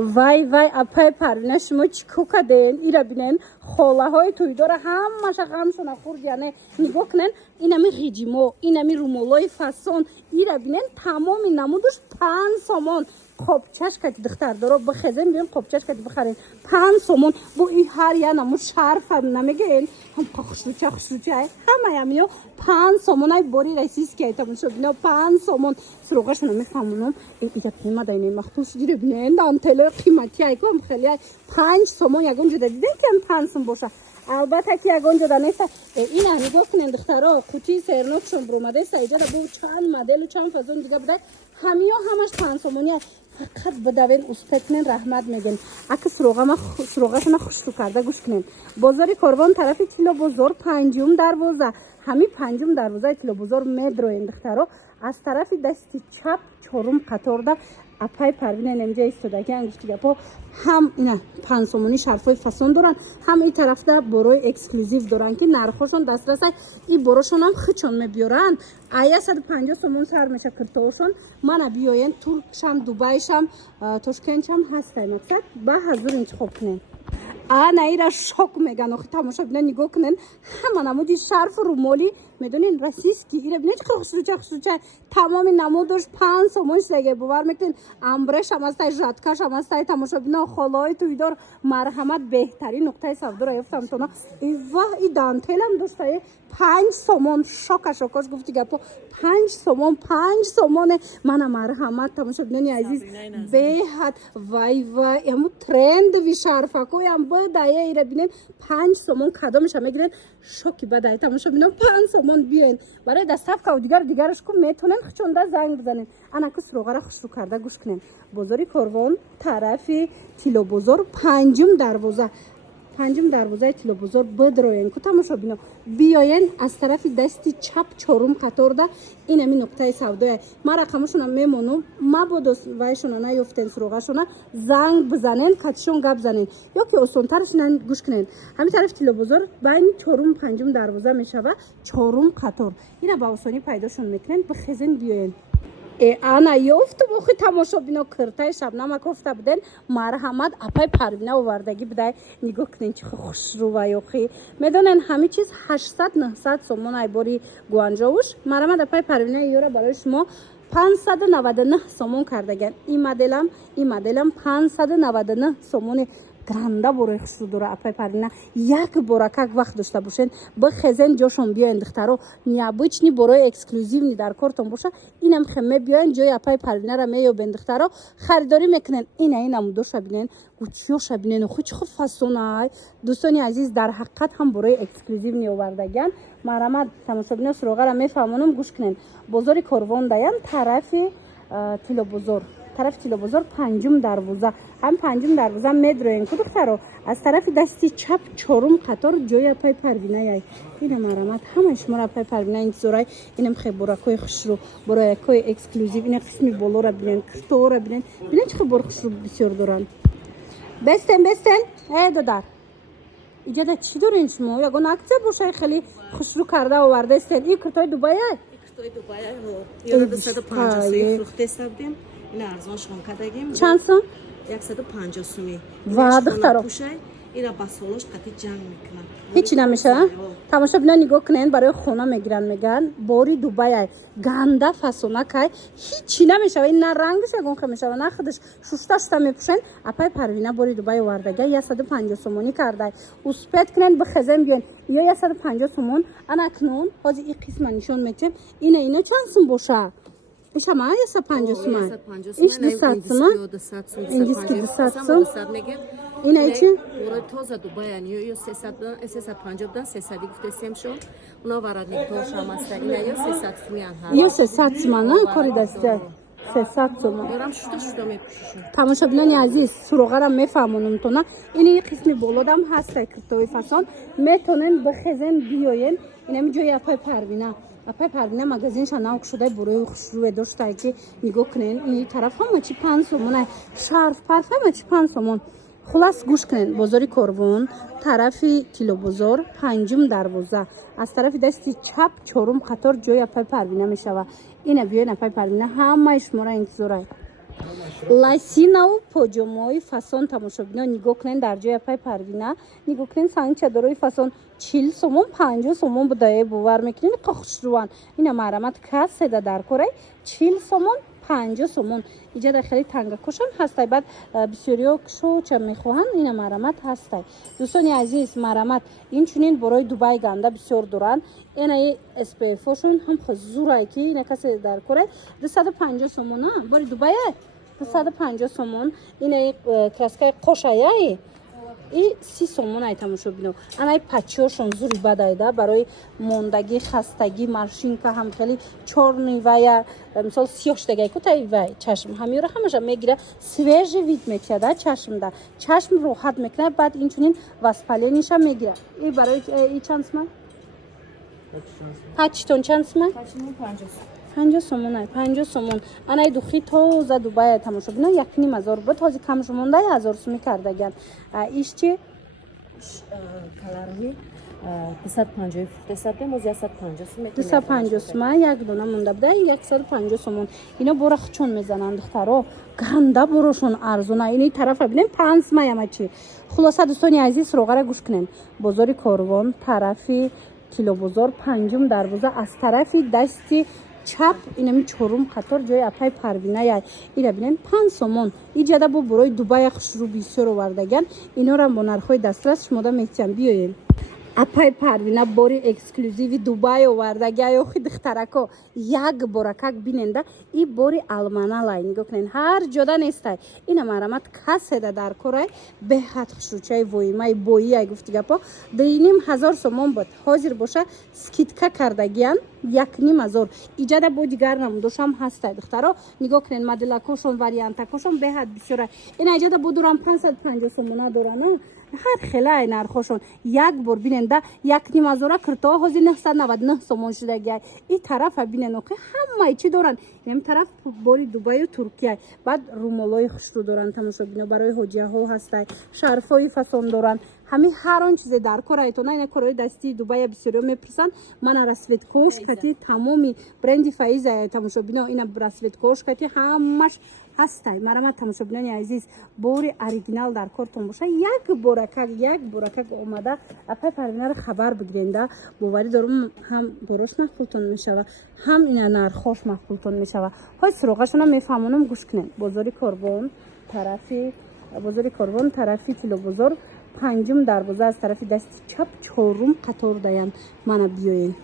وای وای اپای پروینه شما چیکو کردین ایرا بینن خوله های توی داره همه غمشون خورد یعنی نگاه کنن اینمی غیجیمو اینمی رومولای فسون ایرا بینن تمامی نمودش 5 سومون قابچش کتی دختر داره بخزن بیان قابچش کتی بخرین 5 سومون بو ای هر یا نمو شرف هم نمیگین هم خشروچه همه همیو 5 سومون های باری رئیسیست که ایتا منشو بینا 5 سومون سروغش نمیفهمونم ایتا قیمه داینه مخصوص دیره بینه دانتلو قیمتی های کم خیلی های 5 سومون یکون جده دیدن که هم 5 سومون باشه البته که یکون جده نیسته این هم نگاه کنین دخترها قوطی سرنوکشون برومده ایسته ایجا دا بو چند مدل و چند فزون دیگه بوده همیو همش 5 سومونی فقط بدوین استکنین رحمت میگن اگه سروغشون خوشو کرده گوش کنین بازار کاروان طرف کیلو بزرگ 5 دروازه همی 5 دروازه کیلو بزرگ مدرو این دخترها از طرف دست چپ 4 قطار ده اپای پروینه نمیجا ایستاده که انگشتی گپا هم اینا 5 سومونی شرفای فسون دارن هم این طرف ده بروی اکسکلوزیو دارن که نرخشون دسترس این بروشون هم خچون میبیارن آیا 150 سومون سر میشه کرتوشون من بیاین ترکشم دوبایشم تاشکندشم هسته مقصد با حضور انتخاب کنین آنا ایرا شوک میگن آخه تماشا بینن نگاه کنن همه نمودی شرف رومالی میدونین رسیس کی ایرا بینن خسروچه تمام نمودش 5 سومونش دیگه باور میکنین امبرش هم هسته ژاتکاش هم هسته تماشا بینن خالای توی دار مرحمت بهترین نقطه سودا را یافتم تو ایوا ای دانتل هم داشته 5 سومون شوکاش گفتی گپا 5 سومون من مرحمت تماشا بینن عزیز به حد وای وای همو ترند وی شرفا کویم بدایه ایرا بینن 5 سومون کدامش هم میگیرن شوکی بدایه تماشا بینن 5 سومون بیاین برای دستاف که دیگرش کو میتونن خچونده زنگ بزنین انا که سروغه را خوشرو کرده گوش کنین بازاری کاروان طرف کیلو بزرگ 5 دروازه کیلو بزرگ بدروین که تماشا بینم بیاین از طرف دستی چپ 4 قطار ده این همی نقطه سودای ما رقمشون هم میمونم ما با وایشون نیفتن سروغشون زنگ بزنین کتشون گپ زنین یا که اصونترش گوش کنین همین طرف کیلو بزرگ بین 4 و 5 دروازه میشه و 4 قطار اینا با آسانی پیداشون میکنین بخزین بیاین انا یافت بخوی تماشا بینا کرتای شبنم گفته بودن مرحمت اپای پروینه آوردگی بده نگاه کنین چه خوش رو و یوخی میدونن همه چیز 800 900 سومون ای باری گوانجاوش مرحمت اپای پروینه یورا برای شما 599 سومون کردگن این مدلم 599 سومون گرانده بروی خشو داره اپای پروینه یک بارکک وقت داشته باشین بخزن جاشون بیاین دخترو نیابچنی بروی اکسکلوزیو نی در کارتون باشه اینم خمه بیاین جای اپای پروینه را میابین دخترو خریداری میکنن اینم دوش ببینین گوچیوش ببینین خو چه فسونای دوستانی عزیز در حقیقت هم بروی اکسکلوزیو نی آوردگن مرحمت تماشا بینین سروغه را میفهمونم گوش کنین بازار کاروان دایم طرف کیلو بزرگ 5 دروازه هم 5 دروازه مدروین که دخترو از طرف دستی چپ 4 قطار جای پای پروینه یای این مرحمت همه شما پای پروینه انتظارای اینم خیلی براکوی خوشرو براکوی اکسکلوزیو این قسمی بالا را ببینن کرتو را ببینن چه بر خوشرو بسیار دارن بستن دادر اینجا دا چی دارین شما یگان اکتر باشه خیلی خوشرو کرده آورده استن این کرتای دوبایه یارو 250 فروخته سبدیم این ارزان شما کدگیم چند سوم 150 سومی و دخترو اینا بسولش قطعی جنگ میکنن هیچی نمیشه تماشا بنا نگاه کنین برای خونه میگن باری دوبای گنده فسونه که هیچی نمیشه این نه رنگش گونخه میشه و نه خودش شوشتاشتا میپوشن اپای پروینه باری دوبای وردگه 150 سومونی کرده اسپت کنین بخزن بیان یا 150 سومون انا کنون حاجی این قسم نشون میتیم اینا چند سوم باشه ایش هم 150 سومن ایش 200 سومن اینجیز که 200 سوم این چی؟ برای تازه دوبایان یا 350 300 گفته سیم شو اونا ورد نیتوش هم هسته این یا 300 سومیان ها یا 300 سومن نه کاری دسته 300 سومن یارم شوتا میپوششون تماشا بینانی عزیز سروغه را میفهمونم تو نه این یه قسمی بولادم هسته کرتوی فسان میتونن بخزن بیاین اینمی جای اپای پروینه مگزینش ناوک شده بروی خوشروی داشته که نگاه کنین این طرف همه چی 5 سومونه شرف پرف همه چی 5 سومون خلاص گوش کنین بازاری کاروان طرف کیلو بزرگ 5 دروازه از طرف دستی چپ 4 قطار جای اپای پروینه میشه و این بیاین اپای پروینه همه شما را انتظاره ласинау поҷомаи фасон тамошобино нигоҳ кунен дар ҷои апай парвина нигоҳ кунен санги чадорои фасон 40 сомон 50 сомон будае бовар мекунен қохшруван ина маърамат каседа дар корай 40 сомон 50 сомон иҷада хеле тангакушан ҳастай баъд бисёриё кушоча мехоҳанд ина маърамат ҳастай дӯстони азиз маърамат инчунин борои дубай ганда бисёр доранд инаи спфошон ҳам зурай ки ина касе дар корай 250 сомон бори дубае 250 сомон инаи краскаи қошаяи и 30 сомон ай тамошобино анай пачёшон зури бадайда барои мондагӣ хастагӣ маршинка ҳам хели чорни вая мисол сиёҳшдагай кутай вай чашм ҳамиёра ҳамаша мегира свежий вид мекунада чашмда чашм роҳат мекунад баъд инчунин воспалениша мегира и барои и чанд сма пачтон чанд сма 50 сомон ай 50 сомон анай духи тоза дубай тамошобино 1500 бод ҳози камш монда 1000 суми кардаган ишчи каларони 250 футесаде моз 150 сум 250 сума як дона монда буда 150 сомон ино бора хучон мезананд духтаро ганда борошон арзона ини тарафа бинем 5 сума ямачи хулоса дӯстони азиз роғара гӯш кунем бозори корвон тарафи килобозор панҷум дарвоза аз тарафи дасти чап инами чорум қатор ҷои апай парвинаяй ира бинен 5 сомон иҷада бо борои дубая хушрӯ бисёр овардаган инора бо нархҳои дастрас шумода метиям биёем апай парвина бори эксклюзиви дубай овардагай охи духтарако як боракак биненда и бори алманалай нигоҳ кунен ҳар ҷода нестай ина маърамат каседа дар корай беҳад хушрӯчаи воимаи боияй гуфти гапо 2500 сомон бод ҳозир боша скидка кардагиян 1500 иҷада бо дигар намудошам ҳастай духтаро нигоҳ кунен моделакошон вариантакошон беҳад бисёра ина иҷада бо дурам 550 сомона дорана ҳар хелай нархошон як бор биненда 1500 киртоа ҳозир 999 сомон шудагиай и тарафа бинен оқи ҳамаи чӣ доранд ям тараф бори дубаю туркияй баъд румолои хушрӯ доранд тамошобино барои ҳоҷияҳо ҳастай шарфҳои фасон доранд ҳами ҳар он чизе дар корайтона ина корои дастии дубая бисёриё мепурсанд мана расветкош кати тамоми бренди фаиза тамошобино ина расветкош кати ҳамаш ҳастай маърамат тамошобинони азиз бори оригинал дар кортон боша як боракак омада апай парвинаро хабар бигиренда боварӣ дорум ҳам борош махкултон мешава ҳам ина нархош махкултон мешава ҳои суроғашона мефаҳмонам гӯш кунен бозори корвон тарафи килобозор панҷум дарвоза аз тарафи дасти чап чорум қатор даянд мана биёед